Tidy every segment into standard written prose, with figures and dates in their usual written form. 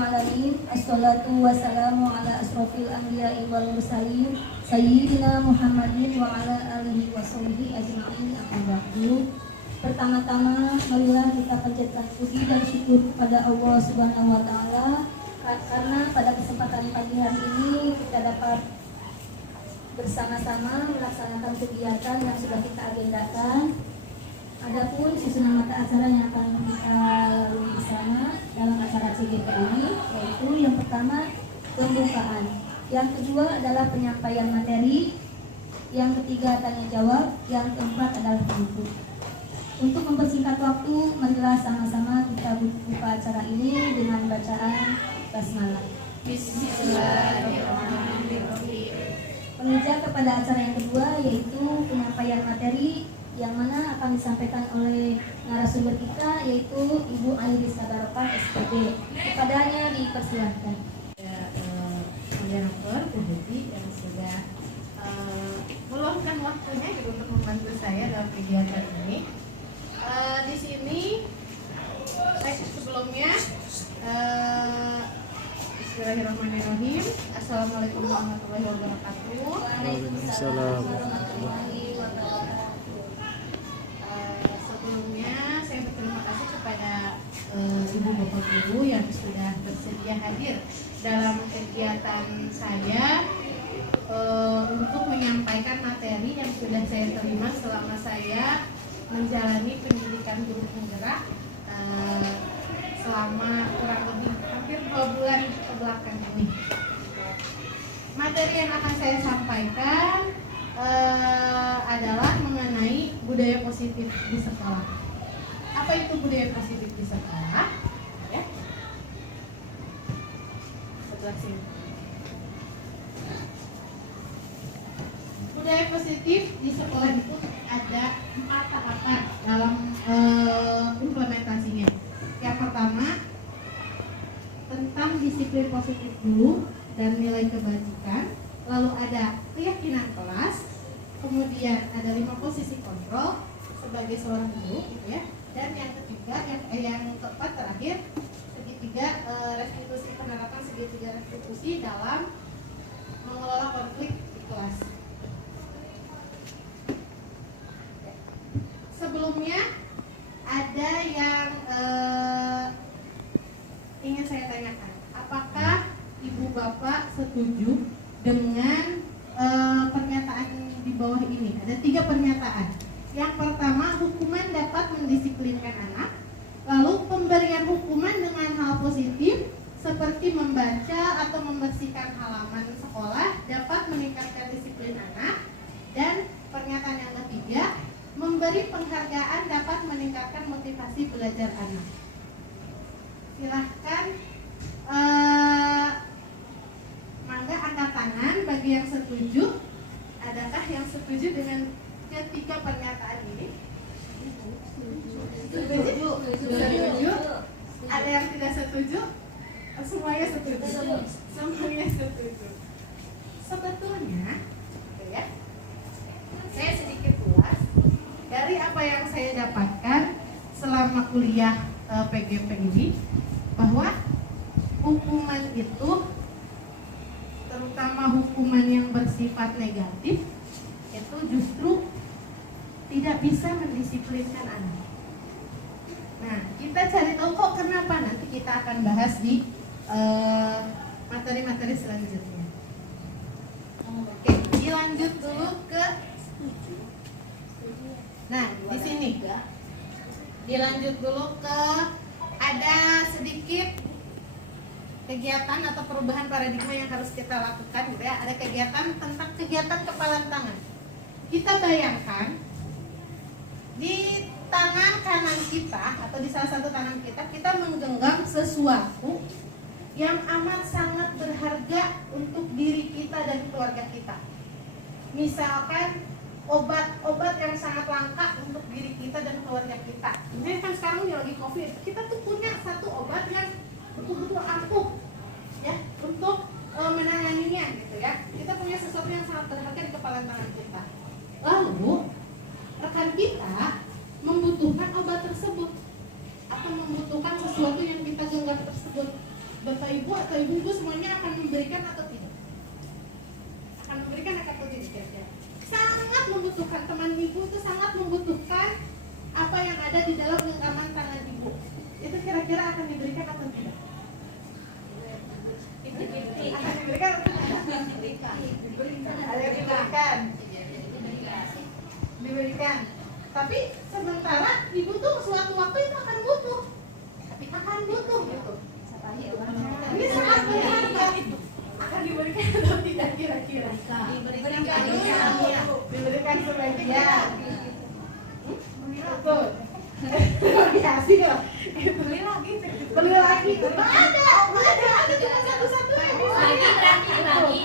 alamin. Assalatu wassalamu ala asrofil anbiya'i wal mursalin Sayyidina Muhammadin wa ala alihi wa sahbihi ajma'in. Amma ba'du. Pertama-tama marilah kita panjatkan puji dan syukur kepada Allah Subhanahu wa taala karena pada kesempatan pagi hari ini kita dapat bersama-sama melaksanakan kegiatan yang sudah kita agendakan. Adapun susunan mata acara yang akan kita lalui bersama dalam acara CGP ini, yaitu yang pertama pembukaan, yang kedua adalah penyampaian materi, yang ketiga tanya jawab, yang keempat adalah penutup. Untuk mempersingkat waktu, marilah sama-sama kita buka acara ini dengan bacaan basmalah. Bismillahirrahmanirrahim. Menuju kepada acara yang kedua, yaitu penyampaian materi yang mana akan disampaikan oleh narasumber kita, yaitu Ibu Airis Barokah SPD. Kepadanya dipersilahkan. Moderator Bu Huti yang sudah meluangkan waktunya gitu untuk membantu saya dalam kegiatan ini. Di sini sebelumnya Bismillahirrahmanirrahim. Assalamualaikum warahmatullahi wabarakatuh. Waalaikumsalam warahmatullahi wabarakatuh. Sebelumnya saya berterima kasih kepada Ibu Bapak Guru yang sudah bersedia hadir dalam kegiatan saya untuk menyampaikan materi yang sudah saya terima selama saya menjalani pendidikan guru penggerak selama kurang lebih hampir 2 bulan ke belakang ini. Materi yang akan saya sampaikan adalah mengenai budaya positif di sekolah. Apa itu budaya positif di sekolah? Ya. Sebelah sini. Budaya positif di sekolah itu ada 4 tahapan dalam implementasinya. Yang pertama tentang disiplin positif dulu dan nilai kebajikan, lalu ada keyakinan kelas, kemudian ada 5 posisi kontrol sebagai seorang guru, gitu ya. Dan yang ketiga, yang keempat terakhir, segitiga restitusi, penerapan segitiga restitusi dalam mengelola konflik di kelas. Sebelumnya ada yang ingin saya tanyakan, apakah Ibu Bapak setuju dengan pernyataan di bawah ini? Ada 3 pernyataan. Yang pertama, hukuman dapat mendisiplinkan anak. Lalu pemberian hukuman dengan hal positif seperti membaca atau membersihkan halaman sekolah dapat meningkatkan disiplin anak. Dan pernyataan yang ketiga, memberi penghargaan dapat meningkatkan motivasi belajar anak. Silahkan mangga angkat tangan bagi yang setuju. Adakah yang setuju dengan ketiga pernyataan ini? Setuju. Ada yang tidak setuju? Semuanya setuju. Semuanya setuju. Sebetulnya, ya, saya sedikit puas dari apa yang saya dapatkan selama kuliah PGP ini, bahwa hukuman itu, terutama hukuman yang bersifat negatif, itu justru tidak bisa mendisiplinkan anak. Nah, kita cari tahu kok kenapa, nanti kita akan bahas di materi-materi selanjutnya. Oke, dilanjut dulu ke. Nah, di sini dilanjut dulu ke, ada sedikit kegiatan atau perubahan paradigma yang harus kita lakukan, gitu ya. Ada kegiatan tentang kegiatan kepalan tangan. Kita bayangkan di tangan kanan kita atau di salah satu tangan kita, kita menggenggam sesuatu yang amat sangat berharga untuk diri kita dan keluarga kita. Misalkan obat-obat yang sangat langka untuk diri kita dan keluarga kita. Ini kan sekarang lagi COVID, kita tuh punya satu obat yang betul-betul ampuh, ya, untuk menanganinya, gitu ya. Kita punya sesuatu yang sangat berharga di kepala tangan kita. Lalu rekan kita membutuhkan obat tersebut atau membutuhkan sesuatu yang kita genggam tersebut. Bapak Ibu atau Ibu-ibu semuanya akan memberikan atau tidak? Akan memberikan atau tidak kira-kira? Sangat membutuhkan, teman Ibu itu sangat membutuhkan apa yang ada di dalam genggaman tangan Ibu. Itu kira-kira akan diberikan atau tidak? Akan diberikan atau tidak? Diberikan. Ada yang diberikan. Diberikan. Tapi sementara Ibu tuh suatu waktu itu akan butuh. Akan butuh gitu. Ini sangat berharga. Akan diberikan atau tidak kira-kira? Diberikan sebagian. Betul. Kasih loh. Beli lagi. Ada cuma satu-satu yang bisa.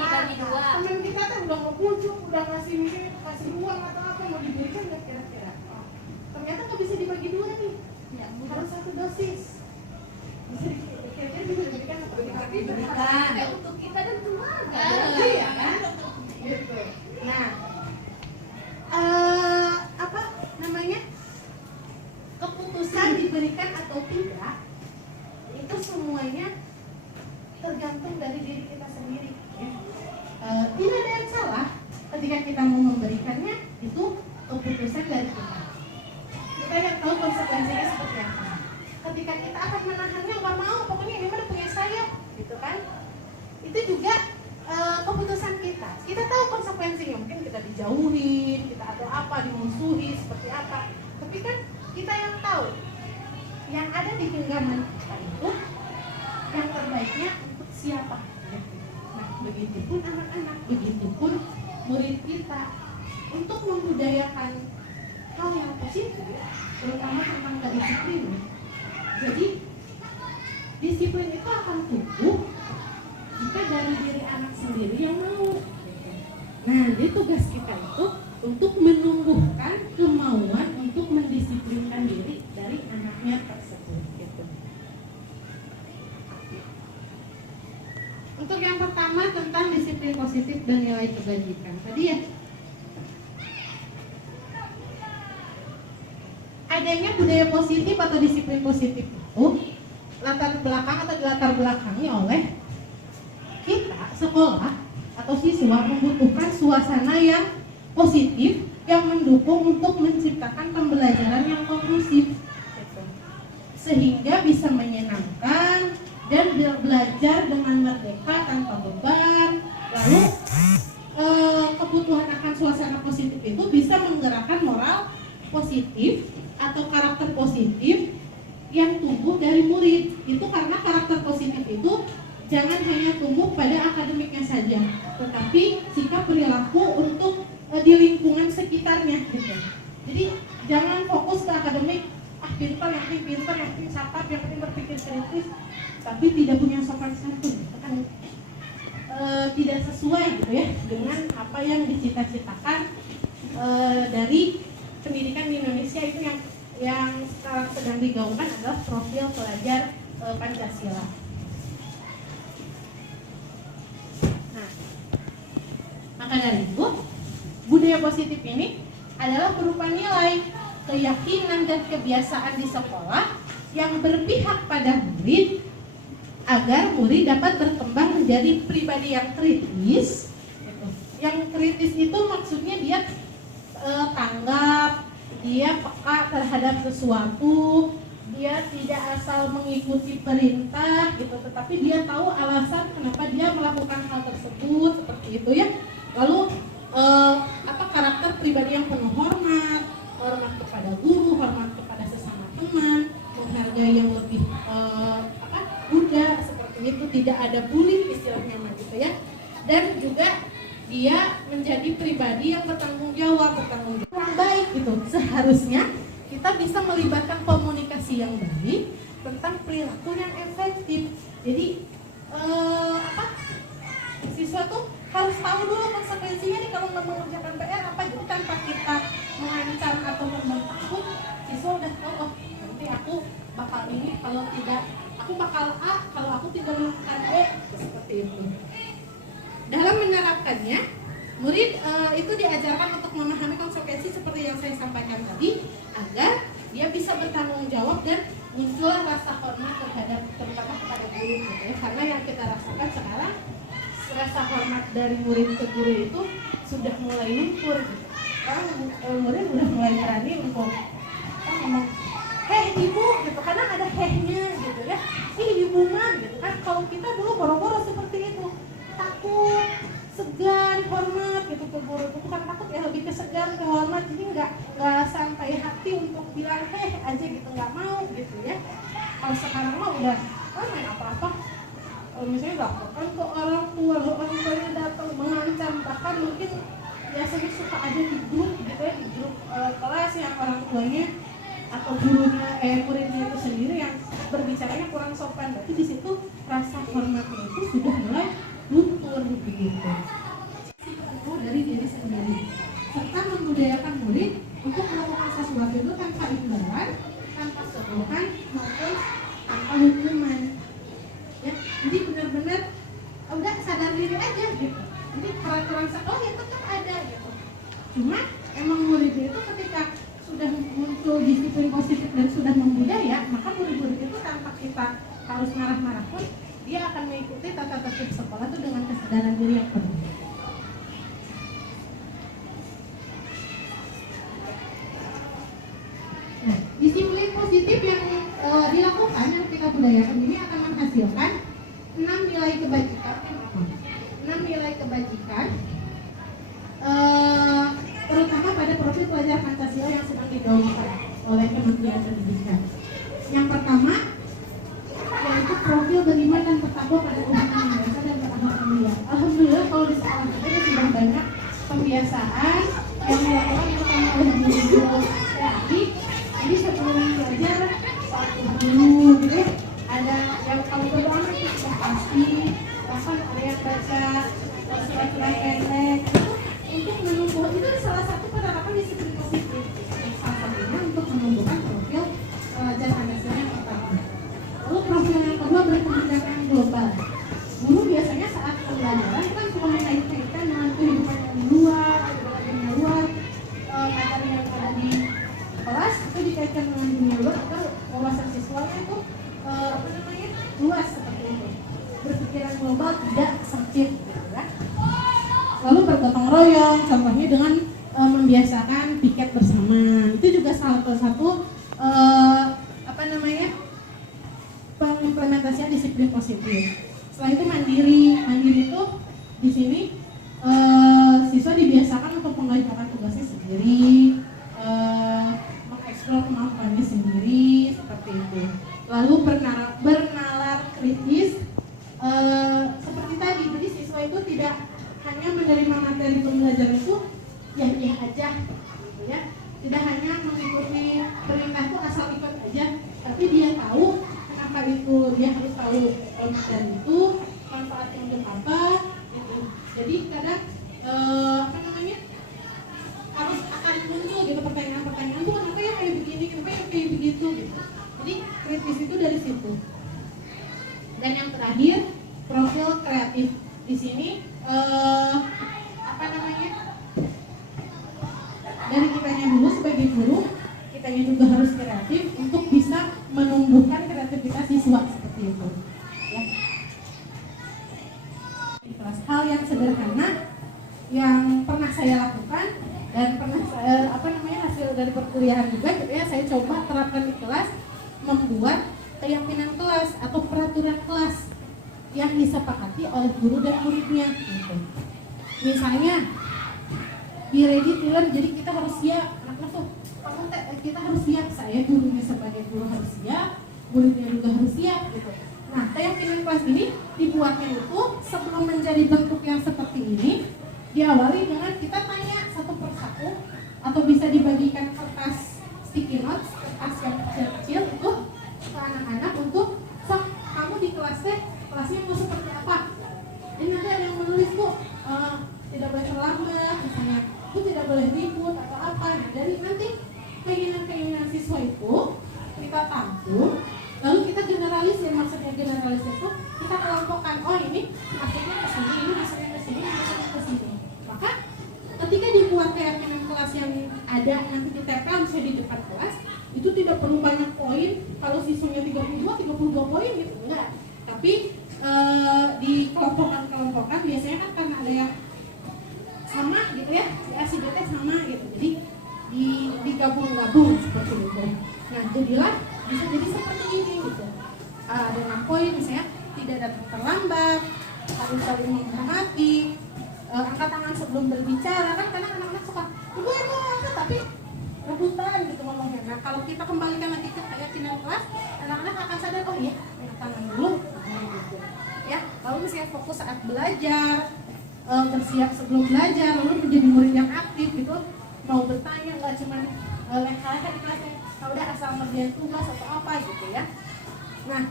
Lagi dua. Teman kita tuh udah mau kunjung, udah ngasih mungkin kasih uang atau apa mau diberikan nggak kira-kira? Ternyata nggak bisa dibagi dua nih. Harus satu dosis. Bisa kira-kira juga diberikan atau tidak? Diberikan. Untuk kita dan keluarga. Iya kan? Gitu. Nah, apa namanya? Keputusan diberikan atau tidak itu semuanya tergantung dari diri kita sendiri. Tidak ada yang salah ketika kita mau memberikannya, itu keputusan dari kita. Kita yang tahu konsekuensinya seperti apa. Ketika kita akan menahannya, nggak mau, pokoknya ini udah punya saya, gitu kan? Itu juga keputusan kita. Kita tahu konsekuensinya, mungkin kita dijauhin, kita atau apa, dimusuhi, seperti apa. Tapi kan kita yang tahu, yang ada di genggaman kita itu yang terbaiknya untuk siapa. Nah, begitupun anak-anak, begitupun murid kita, untuk membudayakan hal yang positif, terutama tentang disiplin. Jadi disiplin itu akan tumbuh jika dari diri anak sendiri yang mau. Nah, jadi tugas kita itu untuk menumbuhkan kemauan untuk mendisiplinkan diri dari anaknya tersebut. Gitu. Untuk yang pertama tentang disiplin positif dan nilai kebajikan. Tadi ya, adanya budaya positif atau disiplin positif itu latar belakang atau dilatar belakangi oleh kita sekolah atau siswa membutuhkan suasana yang positif yang mendukung untuk menciptakan pembelajaran yang kondusif sehingga bisa menyenangkan dan belajar dengan merdeka tanpa beban. Lalu kebutuhan akan suasana positif itu bisa menggerakkan moral positif atau karakter positif yang tumbuh dari murid. Itu karena karakter positif itu jangan hanya tumbuh pada akademiknya saja, tetapi sikap perilaku untuk di lingkungan sekitarnya gitu. Jadi jangan fokus ke akademik, pintar, yang penting cakap, yang penting berpikir kritis, tapi tidak punya sopan santun, kan tidak sesuai gitu ya dengan apa yang dicita-citakan dari pendidikan di Indonesia. Itu yang sekarang sedang digaungkan adalah profil pelajar Pancasila. Nah, maka dari itu budaya positif ini adalah berupa nilai, keyakinan dan kebiasaan di sekolah yang berpihak pada murid agar murid dapat berkembang menjadi pribadi yang kritis. Yang kritis itu maksudnya dia tanggap, dia peka terhadap sesuatu, dia tidak asal mengikuti perintah gitu, tetapi dia tahu alasan kenapa dia melakukan hal tersebut, seperti itu ya. Lalu karakter pribadi yang penuh hormat kepada guru, hormat kepada sesama teman, menghargai yang lebih muda, seperti itu, tidak ada bullying istilahnya gitu ya. Dan juga dia menjadi pribadi yang bertanggung jawab yang baik gitu. Seharusnya kita bisa melibatkan komunikasi yang baik tentang perilaku yang efektif. Jadi siswa tuh harus tahu dulu konsekuensinya nih kalau nggak mengerjakan PR apa. Jadi tanpa kita mengancam atau membentak pun siswa udah tahu, oh nanti aku bakal ini kalau tidak, aku bakal A kalau aku tidak melakukan B, seperti itu. Dalam menerapkannya, murid itu diajarkan untuk memahami konsekuensi seperti yang saya sampaikan tadi, agar dia bisa bertanggung jawab dan muncul rasa hormat terhadap terutama kepada guru gitu ya. Karena yang kita rasakan sekarang rasa hormat dari murid ke guru itu sudah mulai luntur gitu. Murid udah mulai berani untuk ngomong heh ibu gitu, karena ada hehnya gitu ya. Ih ibu mah gitu kan. Kalau kita dulu boro-boro seperti itu, takut, segan, hormat gitu ke guru. Itu bukan takut ya, lebih ke segan, ke hormat. Jadi nggak sampai hati untuk bilang heh aja gitu, nggak mau gitu ya. Kalau sekarang mah udah main apa-apa. Misalnya laporkan ke orang tua, orang tuanya datang mengancam, bahkan mungkin biasanya suka ada di grup gitu ya, di grup kelas yang orang tuanya atau gurunya muridnya itu sendiri yang berbicaranya kurang sopan. Berarti di situ rasa hormatnya itu sudah mulai luntur begitu. Itu dari diri sendiri serta membudayakan murid untuk melakukan sesuatu itu tanpa imbalan, tanpa seruan maupun tanpa hukuman. Ya, jadi benar-benar udah sadar diri aja gitu. Jadi peraturan sekolah itu tetap ada gitu. Cuma emang muridnya itu ketika sudah muncul disiplin positif dan sudah membudaya, maka murid-murid itu tanpa kita harus marah-marah pun dia akan mengikuti tata tertib sekolah itu dengan kesadaran diri yang penuh. Nah, disiplin positif yang dilakukan yang kita budayakan ini akan menghasilkan 6 nilai kebajikan. 6 nilai kebajikan terutama pada profil pelajar Pancasila yang sedang digaungkan oleh Kementerian Pendidikan. Yang pertama yaitu profil beriman dan bertakwa pada Tuhan Yang Maha Esa dan berakhlak mulia. Alhamdulillah kalau di sekolah kita sudah banyak pembiasaan yang dilakukan terutama oleh guru-guru kreatif. Jadi sebelum belajar satu dulu gitu ya, ada yang kalau berdoa itu sudah pasti, bahkan ada yang baca surat-surat pendek untuk menumbuh. Itu salah satu penerapan disiplin positif. Salah satunya untuk menumbuhkan profil pelajar Pancasila yang pertama. Lalu profil yang kedua berkebijakan global. Guru biasanya saat pembelajaran kan suka mengait-kaitkan dengan kehidupan yang di luar, kehidupan dunia luar, materi yang ada di kelas itu dikaitkan dengan dunia luar atau wawasan siswanya itu luas seperti itu. Berpikiran global tidak sempit gitu ya. Lalu bergotong royong, contohnya dengan membiasakan piket bersama. Itu juga salah satu pengimplementasian disiplin positif. Setelah itu mandiri. Mandiri itu di sini siswa dibiasakan untuk mengerjakan tugasnya sendiri, mengeksplor kemampuannya sendiri seperti itu. Lalu bernalar kritis seperti tadi. Jadi siswa itu tidak hanya menerima materi pembelajaran itu ya aja gitu ya. Tidak hanya mengikuti perintah itu asal ikut aja, tapi dia tahu kenapa itu, dia harus tahu materi itu manfaatnya untuk apa gitu. Jadi kadang harus akan muncul gitu pertanyaan-pertanyaan tuh kenapa ya kayak begini, kenapa ya kayak begitu gitu. Jadi kritis itu dari situ. Dan yang terakhir profil kreatif. Di sini dari kitanya dulu sebagai guru, kitanya juga harus kreatif untuk bisa menumbuhkan kreativitas siswa seperti itu ya. Hal yang sederhana yang pernah saya lakukan dan pernah hasil dari perkuliahan juga gitu ya, saya coba terapkan di kelas, membuat keyakinan kelas atau peraturan kelas yang disepakati oleh guru dan muridnya gitu. Misalnya be ready to learn, jadi kita harus siap. Anak-anak tuh kita harus siap, saya gurunya sebagai guru harus siap, muridnya juga harus siap gitu. Nah, keyakinan kelas ini dibuatnya itu sebelum menjadi bentuk yang seperti ini, diawali dengan kita tanya satu persatu atau bisa dibagikan kertas sticky notes, kertas yang kecil-kecil itu ke anak-anak untuk kamu di kelasnya mau seperti apa. Jadi nanti ada yang menulis tuh tidak boleh terlambat, misalnya itu tidak boleh ribut atau apa. Nah, dari nanti keinginan siswa itu kita tampung, lalu kita generalisir. Maksudnya generalisir itu kita kelompokkan, oh ini masuknya ke sini, ini masuknya ke sini, ini masuknya ke sini. Maka ketika dibuat keyakinan kelas yang ada nanti ditempel misalnya di depan kelas, itu tidak perlu banyak poin. Kalau siswanya 32 poin gitu enggak. Tapi di kelompokan biasanya kan karena ada yang sama gitu ya, si A si B sama gitu. Jadi digabung-gabung seperti itu. Nah, jadilah bisa jadi seperti ini gitu. Ada 6 poin misalnya, tidak datang terlambat, harus saling menghormati, angkat tangan sebelum berbicara, kan karena anak-anak suka ibu angkat tapi rebutan gitu ngomongnya. Nah, kalau kita kembalikan lagi ke keyakinan kelas, anak-anak akan sadar, oh iya, angkat tangan dulu gitu. Ya, lalu misalnya fokus saat belajar, bersiap sebelum belajar, lalu menjadi murid yang aktif gitu, mau bertanya nggak cuma leha-leha di kelasnya, udah asal ngerjain tugas atau apa gitu ya. Nah,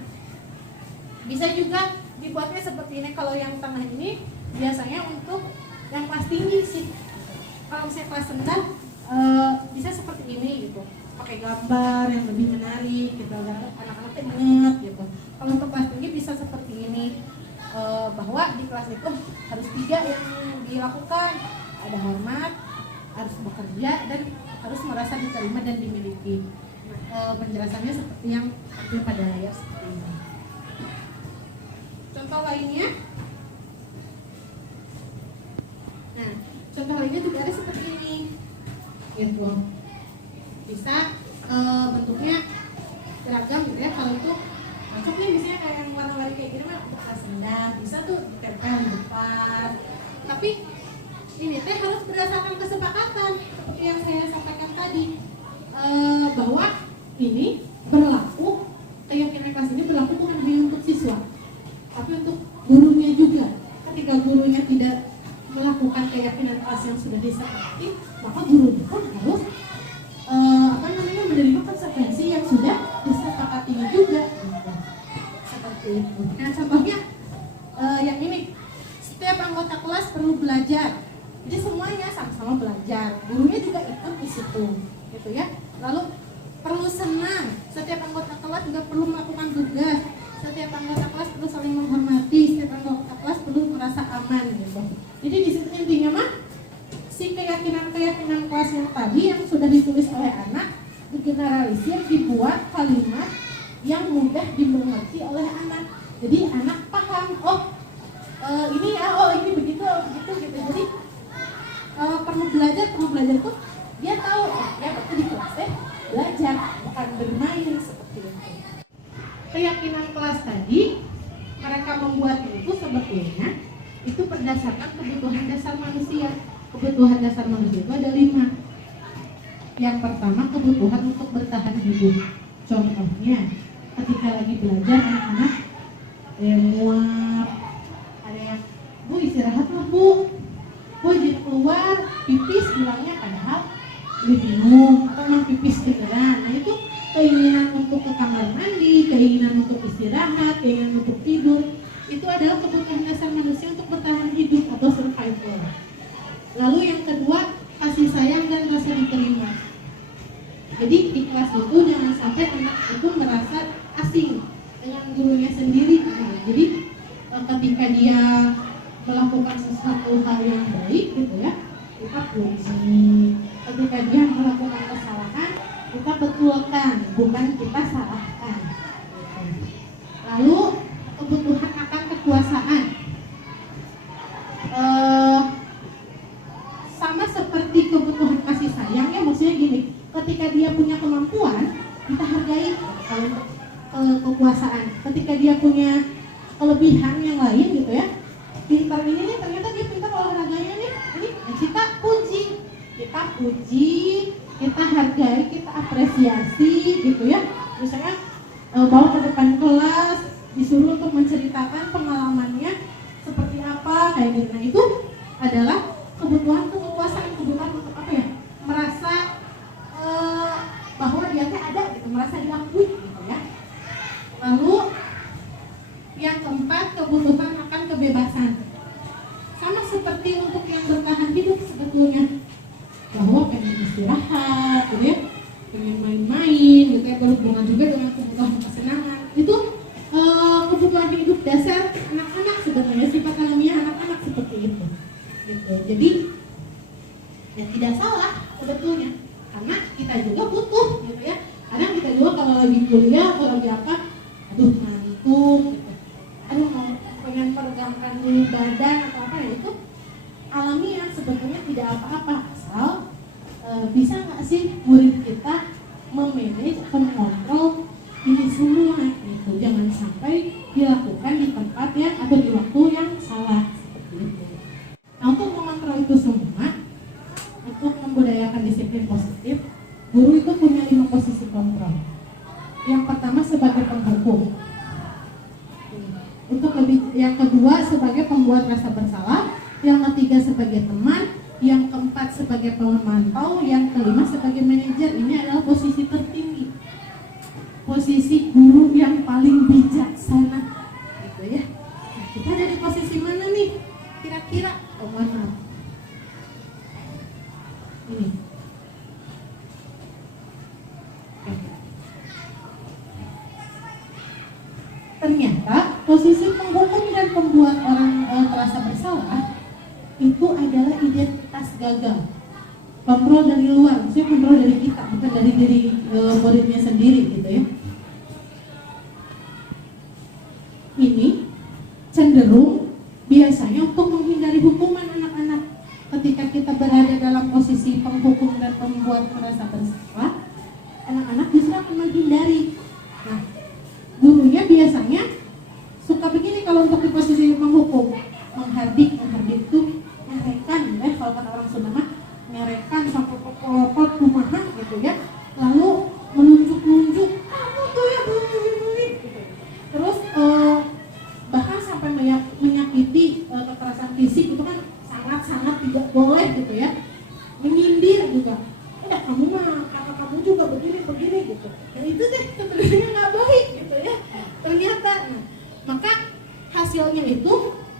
bisa juga dibuatnya seperti ini. Kalau yang tengah ini biasanya untuk yang kelas tinggi sih. Kalau misalnya kelas rendah bisa seperti ini gitu, pakai gambar yang lebih menarik gitu, anak-anak ingat gitu. Kalau untuk kelas tinggi bisa seperti ini, bahwa di kelas itu harus 3 yang dilakukan, ada hormat, harus bekerja, dan harus merasa diterima dan dimiliki. Penjelasannya seperti yang ada pada layar seperti ini. Contoh lainnya, nah contoh lainnya juga ada seperti ini, gitu. Bisa bentuknya beragam gitu ya. Kalau itu cocok nih misalnya kayak yang warna-warni kayak gini mah untuk kelas rendah, bisa tuh ditempel di depan. Tapi ini teh harus berdasarkan kesepakatan seperti yang saya sampaikan tadi, bahwa ini berlaku, keyakinan kelas ini berlaku bukan hanya untuk siswa, tapi untuk gurunya juga. Ketika gurunya tidak melakukan keyakinan kelas yang sudah disepakati, maka gurunya pun harus menerima konsekuensi yang sudah disepakatinya juga. Seperti itu. Nah, contohnya yang ini, setiap anggota kelas perlu belajar. Jadi semuanya sama-sama belajar. Gurunya juga ikut di situ, gitu ya. Lalu perlu senang. Setiap anggota kelas juga perlu melakukan tugas. Setiap anggota kelas perlu saling menghormati. Setiap anggota kelas perlu merasa aman, gitu. Jadi di situ intinya mah si keyakinan kelas yang tadi yang sudah ditulis oleh anak digeneralisir, dibuat kalimat yang mudah dimengerti oleh anak. Jadi anak paham, oh ini ya, oh ini begitu gitu. Jadi perlu belajar tuh dia tahu, ya waktu di kelas belajar, bukan bermain seperti itu. Keyakinan kelas tadi mereka membuat itu sebetulnya itu berdasarkan kebutuhan dasar manusia. Kebutuhan dasar manusia itu ada 5. Yang pertama, kebutuhan untuk bertahan hidup. Contohnya, ketika lagi belajar anak-anak muap, ada yang bu istirahat lah bu izin keluar pipis bilangnya, padahal bingung atau memang pipis beneran. Nah itu keinginan untuk ke kamar mandi, keinginan untuk istirahat, keinginan untuk tidur, itu adalah kebutuhan dasar manusia untuk bertahan hidup atau survival. Lalu yang kedua, kasih sayang dan rasa diterima. Jadi di kelas itu jangan sampai anak itu merasa asing dengan gurunya sendiri. Nah, jadi ketika dia melakukan sesuatu hal yang baik gitu ya, kita puji. Ketika dia melakukan kesalahan, kita betulkan, bukan kita salahkan. Lalu kebutuhan akan kekuasaan. Sama seperti kebutuhan kasih sayang ya, maksudnya gini, ketika dia punya kemampuan kita hargai. Kalau untuk kekuasaan, ketika dia punya kelebihan yang lain gitu ya, pintar ini nih, ternyata dia pintar olahraganya nih, ini kita puji, kita hargai, kita apresiasi gitu ya. Misalnya bawa ke depan kelas, disuruh untuk menceritakan pengalamannya seperti apa kayak gitu. Nah itu adalah kebutuhan kekuasaan, kebutuhan untuk apa ya, merasa bahwa dia ada gitu, merasa diakui gitu ya. Lalu yang keempat, kebutuhan akan kebebasan. Sama seperti untuk yang bertahan hidup sebetulnya, bahwa pengen istirahat gitu ya, pengen main-main gitu ya, berhubungan juga dengan kebutuhan kesenangan. Itu kebutuhan hidup dasar anak-anak sebenarnya, sifat alamiah anak-anak seperti itu gitu. Jadi ya tidak salah sebetulnya, karena kita juga butuh gitu ya, pengen meregangkan dulu badan atau apa ya, itu alamiah, sebetulnya tidak apa-apa, asal bisa nggak sih murid kita memanage atau mengontrol ini semua gitu. Jangan sampai dilakukan di tempat yang atau di waktu yang salah seperti itu. Nah, untuk mengontrol itu semua, untuk membudayakan disiplin positif, guru itu punya 5 posisi kontrol. Yang pertama sebagai penghukum, yang kedua sebagai pembuat rasa bersalah, yang ketiga sebagai teman, yang keempat sebagai pemantau, yang kelima sebagai manajer. Ini adalah posisi tertinggi, posisi guru yang paling bijaksana, gitu ya. Nah, kita ada di posisi mana nih? Kira-kira? Oh, mohon maaf. Ini. Ternyata posisi penghukum dan pembuat orang terasa bersalah itu adalah identitas gagal. Kontrol dari luar, maksudnya kontrol dari kita, bukan dari diri muridnya sendiri gitu ya. Ini cenderung biasanya untuk menghindari hukuman anak-anak. Ketika kita berada dalam posisi penghukum dan pembuat merasa bersalah, anak-anak justru akan menghindari. Nah, gurunya biasanya suka begini kalau untuk di posisi menghukum, menghardik itu ngerekan ya, kalau kata orang Sunda mah ngerekan sampai popot rumahan gitu ya, lalu menunjuk-nunjuk kamu tuh ya begini gitu. Terus bahkan sampai menyakiti, kekerasan fisik itu kan sangat-sangat tidak boleh gitu ya, menyindir juga, udah kamu mah kakak kamu juga begini gitu, dan itu deh sebenarnya nggak baik gitu ya ternyata. Nah, maka hasilnya itu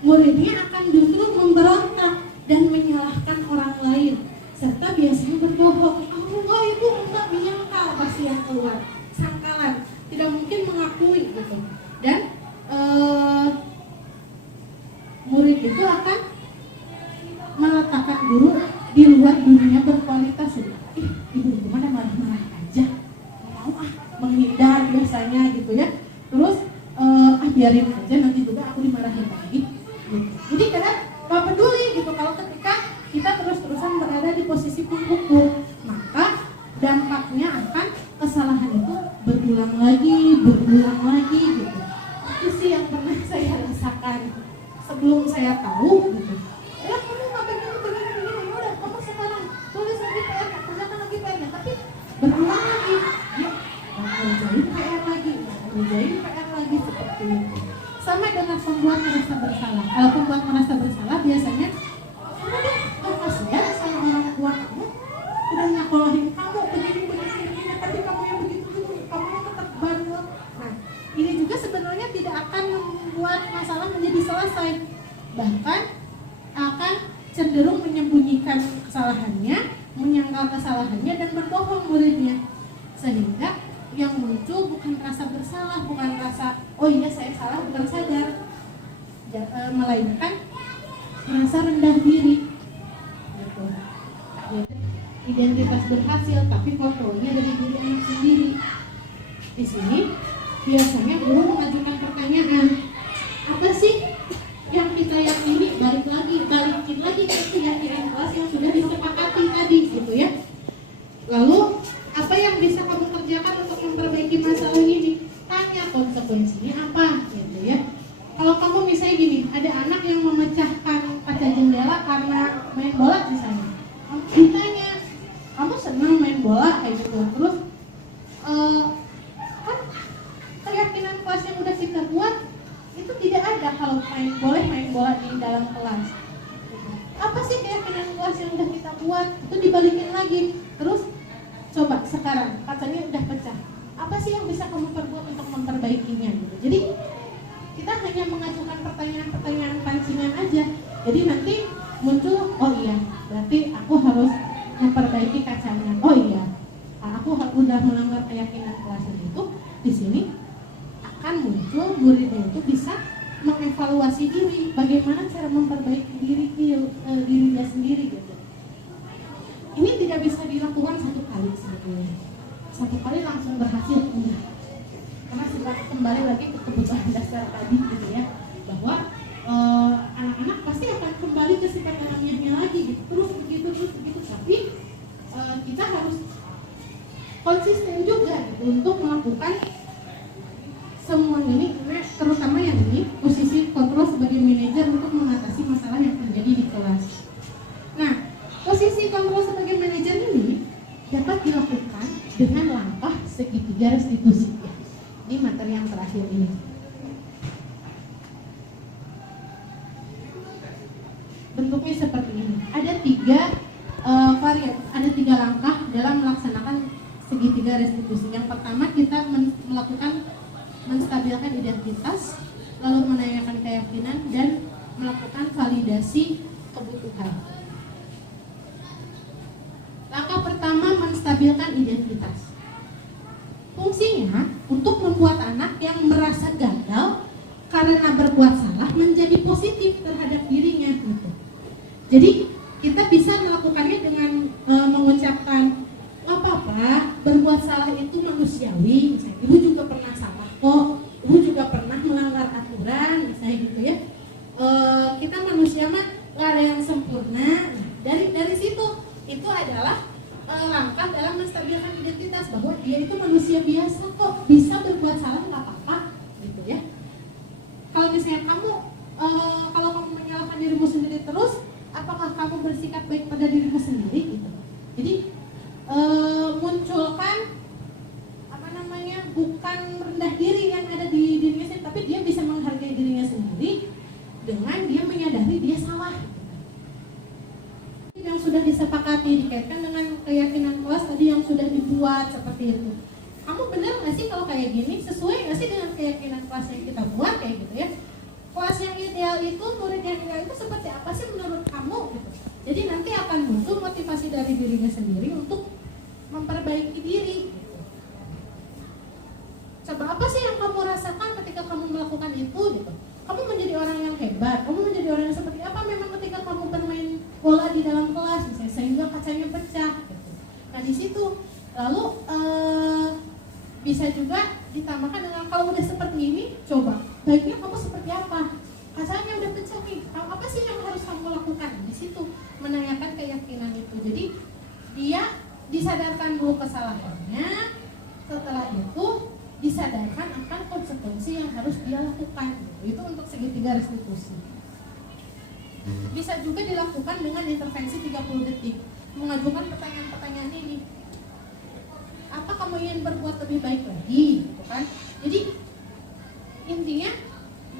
muridnya akan justru memberontak dan menyalahkan orang lain, serta biasanya berbohong. Enggak, itu enggak, menyangkal pasti yang keluar, sangkalan, tidak mungkin mengakui gitu. Dan murid itu akan meletakkan guru di luar dunia berkualitas. Ibu gimana marah-marah aja, mau menghindar biasanya gitu ya. Terus biarin aja, nanti juga aku dimarahin lagi gitu. Jadi kadang gak peduli gitu kalau ketika kita terus-terusan berada di posisi penghukum, maka dampaknya akan kesalahan itu berulang lagi gitu. Itu sih yang pernah saya rasakan sebelum saya tahu gitu. Ya kamu gak begini, udah kamu sekarang tulis lagi PR, kerjakan lagi PR-nya, tapi berulang lagi ya, ngerjain PR lagi seperti itu. Sama dengan pembuat merasa bersalah. Kalau pembuat merasa bersalah biasanya kasihan sama orang tua kamu, udah nyakolahin kamu begini, tapi kamu yang begitu, kamu yang tetap bandel. Nah, ini juga sebenarnya tidak akan membuat masalah menjadi selesai, bahkan akan cenderung menyembunyikan kesalahannya, menyangkal kesalahannya, dan berbohong muridnya, sehingga yang muncul bukan rasa bersalah, bukan rasa oh iya saya salah, bukan sadar, melainkan merasa rendah diri gitu. Identitas berhasil tapi kontrolnya dari diri anak sendiri. Di sini biasanya guru mengajukan pertanyaan, apa sih yang kita yakini, balikin lagi ke keyakinan kelas yang sudah disepakati tadi gitu ya. Lalu apa yang bisa kamu kerjakan untuk memperbaiki masalah ini? Tanya konsekuensinya apa gitu ya. Kalau kamu misalnya gini, ada anak yang memecahkan kaca jendela karena main bola misalnya, kamu ditanya, kamu senang main bola kayak gitu. Terus kan keyakinan kelas yang udah kita buat itu tidak ada kalau boleh main bola di dalam kelas. Apa sih keyakinan kelas yang udah kita buat? Itu dibalikin lagi. Terus coba sekarang kacanya udah pecah, apa sih yang bisa kamu perbuat untuk memperbaikinya gitu. Jadi kita hanya mengajukan pertanyaan-pertanyaan pancingan aja. Jadi nanti muncul, oh iya berarti aku harus memperbaiki kacanya. Oh iya, aku udah melanggar keyakinan kelas itu. Di sini akan muncul muridnya itu bisa mengevaluasi diri, bagaimana cara memperbaiki dirinya sendiri gitu. Ini tidak bisa dilakukan satu kali sebetulnya. Satu kali langsung berhasil enggak. Karena kembali lagi ke kebutuhan dasar tadi gitu ya, bahwa bentuknya seperti ini. Ada ada tiga langkah dalam melaksanakan segitiga restitusi. Yang pertama kita melakukan menstabilkan identitas, lalu menanyakan keyakinan dan melakukan validasi kebutuhan. Langkah pertama menstabilkan identitas. Fungsinya untuk membuat anak yang merasa gagal karena berbuat salah menjadi positif terhadap dirinya gitu. Jadi kita bisa melakukannya dengan mengucapkan nggak apa-apa, berbuat salah itu manusiawi. Misalnya, ibu juga pernah salah kok, ibu juga pernah melanggar aturan, misalnya gitu ya. Kita manusia mah nggak ada yang sempurna. Nah, dari situ itu adalah langkah dalam menstabilkan identitas bahwa dia itu manusia biasa kok, bisa berbuat salah nggak apa-apa gitu ya. Kalau misalnya kamu kalau kamu menyalahkan dirimu sendiri terus, apakah kamu bersikap baik pada dirimu sendiri gitu. Jadi munculkan bukan rendah diri yang ada di dirinya sendiri, tapi dia bisa menghargai dirinya sendiri dengan dia menyadari dia salah. Yang sudah disepakati dikaitkan dengan keyakinan kelas tadi yang sudah dibuat seperti itu. Kamu benar nggak sih kalau kayak gini? Sesuai nggak sih dengan keyakinan kelas yang kita buat kayak gitu ya? Kelas yang ideal itu, murid yang ideal itu seperti apa sih menurut kamu? Gitu. Jadi nanti akan muncul motivasi dari dirinya sendiri untuk memperbaiki diri. Coba apa sih yang kamu rasakan ketika kamu melakukan itu? Gitu. Kamu menjadi orang yang hebat, kamu menjadi orang yang seperti apa memang ketika kamu bermain bola di dalam kelas misalnya, sehingga kacanya pecah gitu. Nah di situ lalu bisa juga ditambahkan dengan kalau udah seperti ini, coba baiknya kamu seperti apa? Kacanya udah pecah nih, apa sih yang harus kamu lakukan? Di situ menanyakan keyakinan itu. Jadi dia disadarkan dulu kesalahannya, setelah itu disadarkan akan konsekuensi yang harus dia lakukan. Itu untuk segitiga restitusi. Bisa juga dilakukan dengan intervensi 30 detik, mengajukan pertanyaan-pertanyaan ini. Apa kamu ingin berbuat lebih baik lagi? Gitu kan? Jadi intinya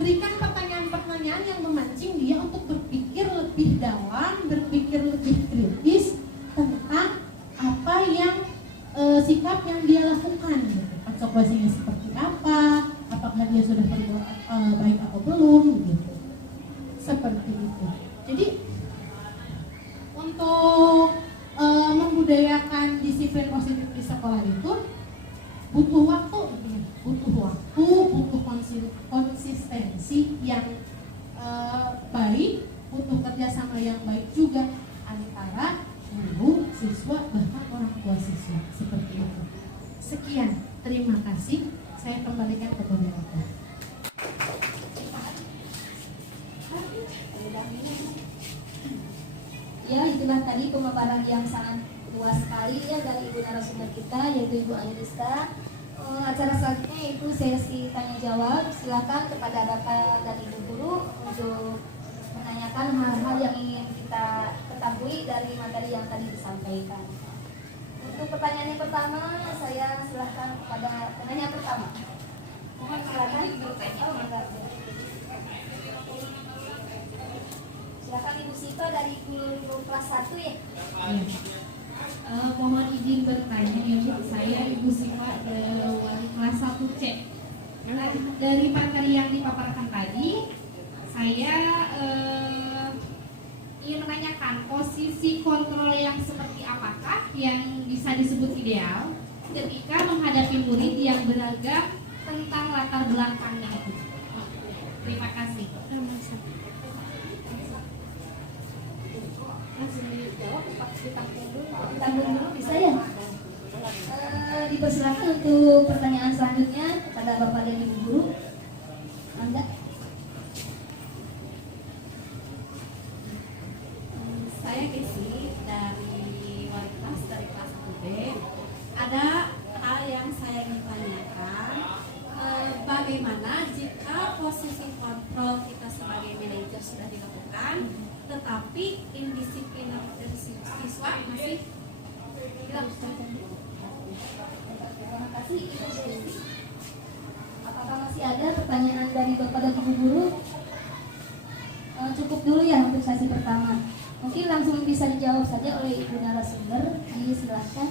berikan pertanyaan-pertanyaan yang memancing dia untuk berpikir lebih dalam, berpikir lebih kritis tentang apa yang sikap yang dia lakukan. Gitu. Konsekuensinya seperti apa? Apakah dia sudah berbuat baik atau belum? Gitu. Seperti itu. Jadi untuk membudayakan disiplin positif di sekolah itu butuh waktu, butuh konsistensi yang baik, butuh kerjasama yang baik juga antara guru, siswa, bahkan orang tua siswa. Seperti itu. Sekian, terima kasih. Saya kembalikan ke moderator. Ya, itulah tadi pemaparan yang sangat luas sekali ya dari ibu narasumber kita yaitu Ibu Anissa. Acara selanjutnya yaitu sesi tanya jawab. Silakan kepada Bapak dan Ibu guru untuk menanyakan hal-hal yang ingin kita ketahui dari materi yang tadi disampaikan. Untuk pertanyaan yang pertama, saya silakan kepada penanya pertama. Mohon silakan bertanya. Silakan Ibu Sita dari guru kelas 1 ya. Mohon izin bertanya ya Bu, saya Ibu Siva wali kelas 1C. Dari materi yang dipaparkan tadi, saya ingin menanyakan posisi kontrol yang seperti apakah yang bisa disebut ideal ketika menghadapi murid yang beragam tentang latar belakangnya itu. Terima kasih. Ditanggung dulu bisa ya? Dipersilakan untuk pertanyaan selanjutnya kepada Bapak dan Ibu guru. Anda? Saya Desi dari wali kelas dari kelas 1B. Ada hal yang saya ingin tanyakan, bagaimana jika posisi kontrol kita sebagai manajer sudah dilakukan, tetapi indisipliner dari siswa masih hilang. Terima kasih Ibu Desi. Apakah masih ada pertanyaan dari Bapak dan Ibu guru? Cukup dulu ya untuk sesi pertama. Mungkin langsung bisa dijawab saja oleh Ibu narasumber. Silakan.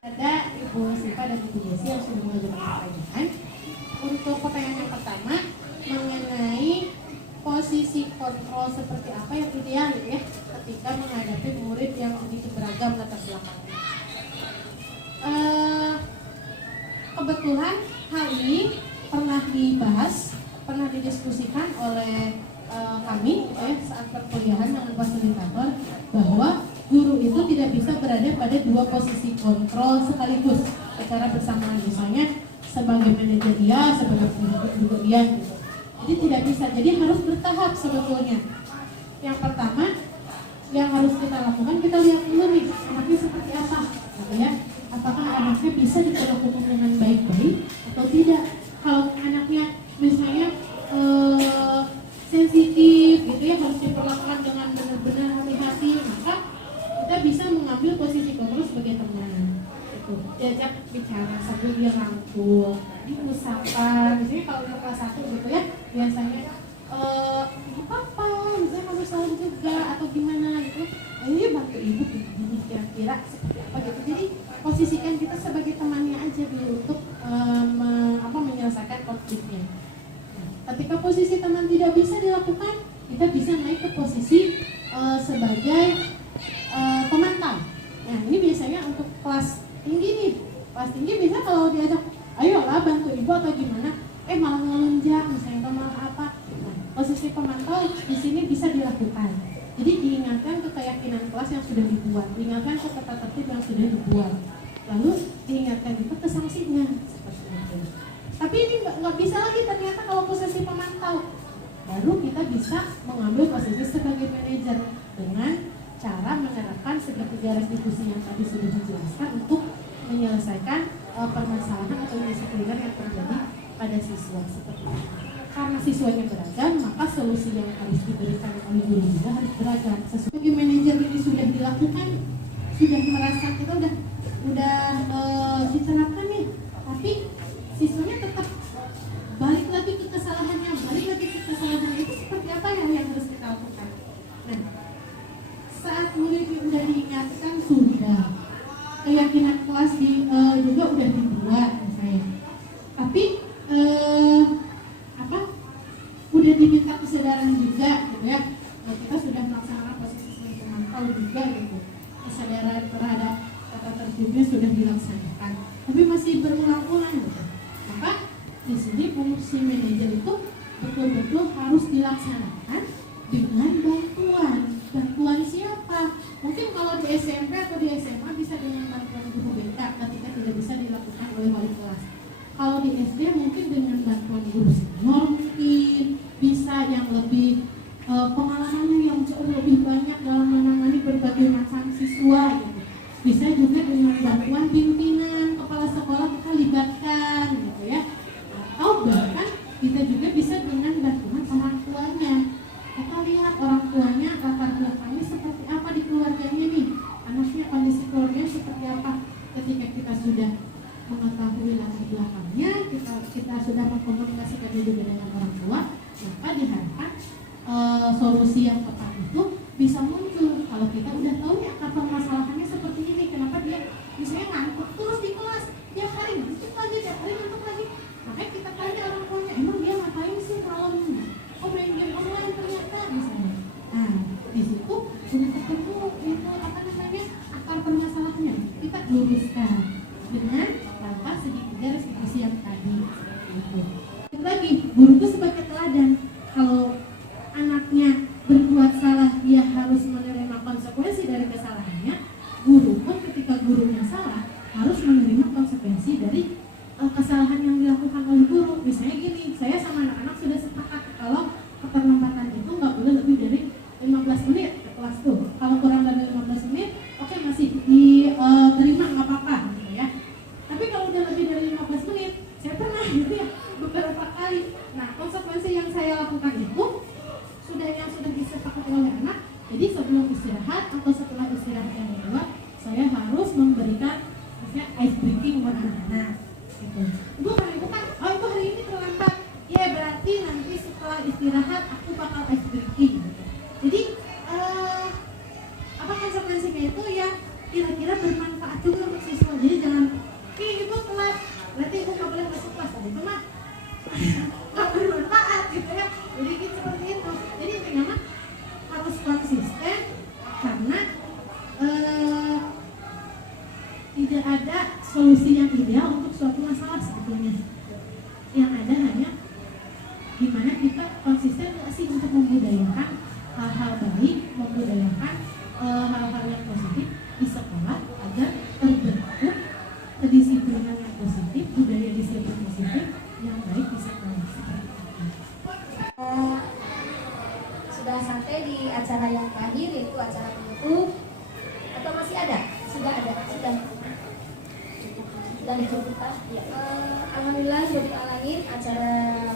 Ada Ibu Siva dan Ibu Desi yang sudah mengajukan pertanyaan. Untuk pertanyaan yang pertama mengenai posisi kontrol seperti apa yang ideal ya ketika menghadapi murid yang begitu beragam latar belakangnya. Kebetulan hal ini pernah dibahas, pernah didiskusikan oleh kami saat perkuliahan dengan fasilitator bahwa guru itu tidak bisa berada pada dua posisi kontrol sekaligus secara bersamaan, misalnya sebagai manajer dia, sebagai pendidik juga dia gitu. Jadi tidak bisa, jadi harus bertahap sebetulnya. Yang pertama yang harus kita lakukan, kita lihat dulu nih anaknya seperti apa gitu ya. Apakah anaknya bisa diperlakukan dengan baik-baik atau tidak. Kalau anaknya misalnya sensitif gitu ya, harus diperlakukan dengan benar-benar hati-hati, maka kita bisa mengambil posisi kontrol sebagai teman gitu. Diajak bicara sambil dia rangkul, diusahakan. Misalnya kalau untuk kelas 1 gitu ya, biasanya apa misalnya kamu salah juga atau gimana gitu, ini bantu ibu gini kira-kira seperti apa gitu. Jadi posisikan kita sebagai temannya aja dulu untuk menyelesaikan konfliknya. Ketika posisi teman tidak bisa dilakukan, kita bisa naik ke posisi sebagai pemantau. Nah ini biasanya untuk kelas tinggi nih. Kelas tinggi bisa kalau diajak, ayolah bantu ibu atau gimana, malah ngelunjak misalnya atau malah apa. Nah, posisi pemantau di sini bisa dilakukan. Jadi diingatkan ke keyakinan kelas yang sudah dibuat, diingatkan ke tata tertib yang sudah dibuat, lalu diingatkan juga ke sanksinya seperti itu. Tapi ini nggak bisa lagi ternyata kalau posisi pemantau. Baru kita bisa mengambil posisi sebagai manajer dengan cara menerapkan segitiga restitusi yang tadi sudah dijelaskan untuk menyelesaikan permasalahan atau disipliner yang terjadi pada siswa seperti itu. Karena siswanya beragam, maka solusi yang harus diberikan oleh guru juga harus beragam. Sesuai manajer ini sudah dilakukan, sudah merasa kita udah diterapkan nih, tapi siswanya tetap balik lagi ke kesalahannya, itu seperti apa yang harus kita lakukan? Nah, saat murid sudah diingatkan, sudah keyakinan kelas juga udah dibuat misalnya, tapi udah diminta kesadaran juga gitu ya. Nah, kita sudah melaksanakan posisi sebagai pemantau juga gitu, kesadaran terhadap tata tertibnya sudah dilaksanakan, tapi masih berulang-ulang gitu. Maka di sini fungsi manajer itu betul-betul harus dilaksanakan dengan bantuan siapa? Mungkin kalau di SMP atau di SMA bisa dengan bantuan guru BK ketika tidak bisa dilakukan oleh wali kelas. Kalau di SD mungkin dengan bantuan guru senior, mungkin bisa yang lebih pengalamannya yang jauh lebih banyak dalam menangani berbagai macam siswa gitu. Bisa juga dengan bantuan pimpinan kepala sekolah kita libatkan gitu ya. Atau bahkan kita juga bisa dengan bantuan orang tuanya. Kita lihat orang tuanya latar belakangnya seperti apa di keluarganya nih, anaknya kondisi keluarganya seperti apa. Ketika kita sudah mengetahui latar belakangnya, kita sudah mengkomunikasikannya juga dengan orang tua, maka diharapkan solusi yang tepat itu bisa muncul. Kalau kita udah tahu ya akar permasalahannya seperti ini, kenapa dia misalnya ngantuk terus di kelas, tiap hari ngantuk lagi, makanya kita tanya orang tuanya, emang dia ngapain sih malam ini? Oh main game online ternyata misalnya. Nah di situ sudah ketemu itu akar permasalahannya, kita luruskan dengan langkah segitiga restitusi yang tadi. Itu lagi guru itu sebagai teladan. Kalau anaknya berbuat salah, dia harus menerima konsekuensi dari kesalahannya. Guru pun ketika gurunya salah harus menerima konsekuensi dari kesalahan yang dilakukan oleh guru. Misalnya gini, saya sama anak-anak sudah sepakat kalau keterlambatan itu nggak boleh lebih dari 15 menit ke kelas tuh. Kalau kurang dari 15 menit, oke, masih diterima, nggak apa-apa gitu ya. Tapi kalau udah lebih dari 15 menit, saya pernah gitu ya beberapa kali. Nah, konsekuensi yang saya lakukan itu yang sudah disepakati oleh anak. Jadi sebelum istirahat atau setelah istirahat yang kedua, saya harus memberikan misalnya ice breaking buat anak-anak. Gitu. Ibu kan, ibu hari ini terlambat. Ya berarti nanti setelah istirahat aku bakal ice breaking. Gitu. solusi yang ideal untuk suatu masalah sebetulnya. Yang ada hanya gimana kita konsisten nggak sih untuk membudayakan hal-hal baik, membudayakan hal-hal yang positif di sekolah agar terbentuk kedisiplinan yang positif, budaya disiplin positif yang baik di sekolah. Sudah sampai di acara yang terakhir, yaitu acara penutup. Atau masih ada? Sudah ada, sudah dicukupkan. Ya. Alhamdulillah jadi alamin acara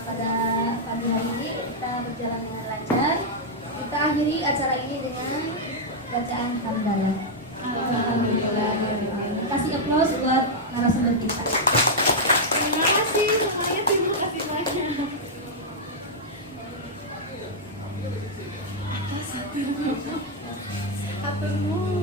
pada pagi hari ini kita berjalan dengan lancar. Kita akhiri acara ini dengan bacaan hamdalah. Alhamdulillah. Kasih aplaus buat narasumber kita. Terima kasih semuanya, terima kasih banyak. Hatur nuhun.